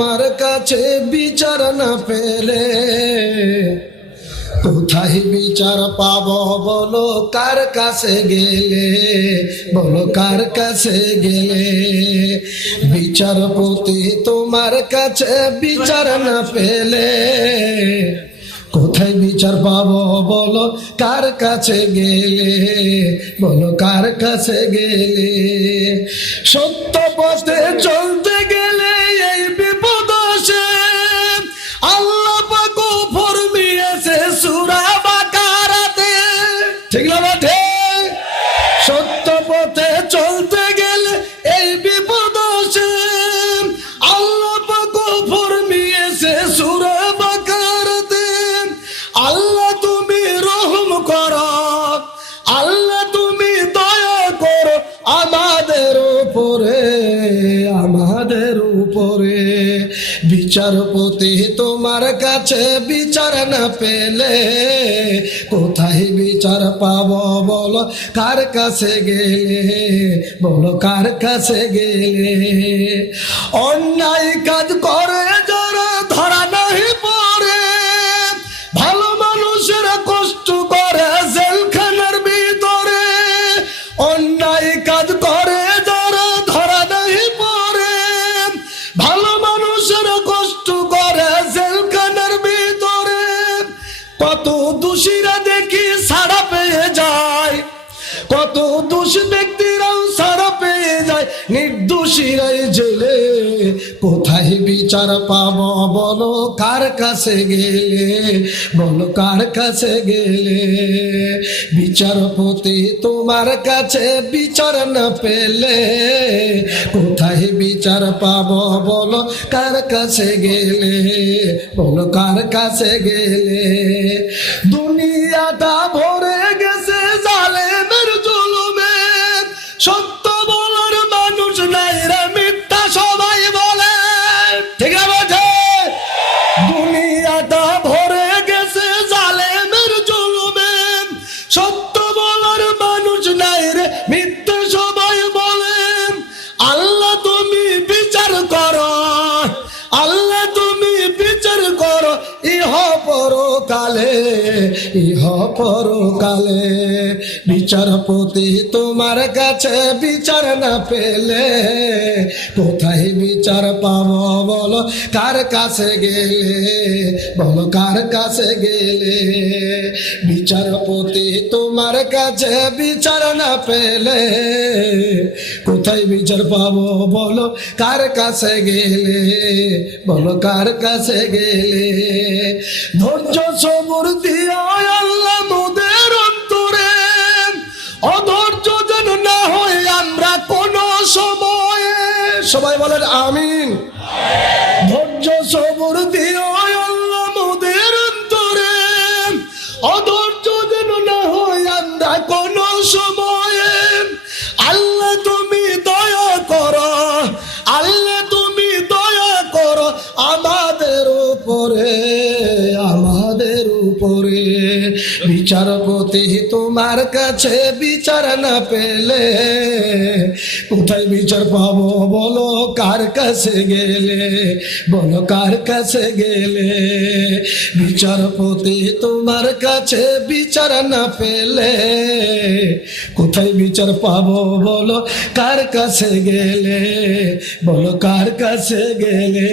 তোমার কাছে বিচার না পেলে কোথায় বিচার পাব বলো কার কাছে গেলে? বলো কার কাছে গেলে? বিচারপতি তোমার কাছে বিচার না পেলে কোথায় বিচার পাবো বলো কার কাছে গেলে? বলো কার কাছে গেলে? সত্য পথে চলতে Today. বিচারপতি, তোমার কাছে বিচার না পেলে কোথায় বিচার পাব বল? কার কাছে গেলে? বলো, কার কাছে গেলে? অন্যায় কাজ কত দোষ ব্যক্তিরাও সারা পেয়ে যায় নির্দোষীরাই জেলে। কোথায় বিচার পাবো বলো, কার কাছে গেলে? বলো, কার কাছে গেলে? বিচারপতি তোমার কাছে বিচার না পেলে, কোথায় বিচার পাব বলো, কার কাছে গেলে? বলো, কার কাছে গেলে? দুনিয়াটা ভরে hey. ইহ পরকালে বিচারপতি তোমার কাছে বিচার না পেলে কোথায় বিচার পাবো বলো? কার কাছে গেলে? বলো কার কাছে গেলে? বিচারপতি তোমার কাছে বিচার না পেলে কোথায় বিচার পাবো বলো? কার কাছে গেলে? বলো কার কাছে গেলে? ধৈর্য সবর দিয়া সবাই বলেন আমিন। বিচারপতি তোমার কাছে বিচার না পেলে, কোথায় বিচার পাবো বলো কার কাছে গেলে, বলো কার কাছে গেলে? বিচারপতি তোমার কাছে বিচার না পেলে, কোথায় বিচার পাবো বলো কার কাছে গেলে, বলো কার কাছে গেলে?